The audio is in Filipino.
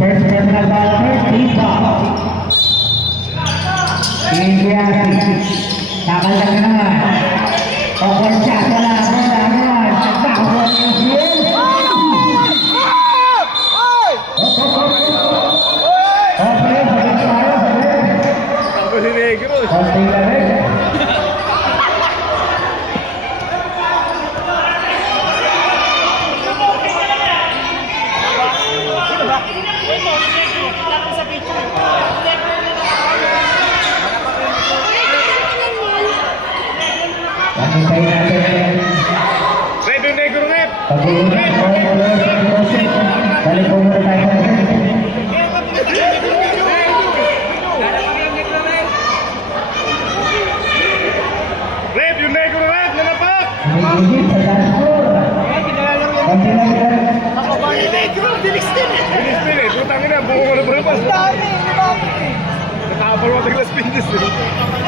personal batter, Tipa. Ibiasi. Takal na naman. Okor siya. Wala. Takot yung field. Konting lamig. Pakintay natin. Red yung negro, Red! Pag-iingat ko ulit sa Joseph. Balik po muna tayo sa atin. Red yung negro, Red! Nanapak! Humigit sa dashboard. Konting lamig. Bilis din eh! Putang ina, buko ko na bukas! Dami, di ba? Nakapal mo taglas pindes eh!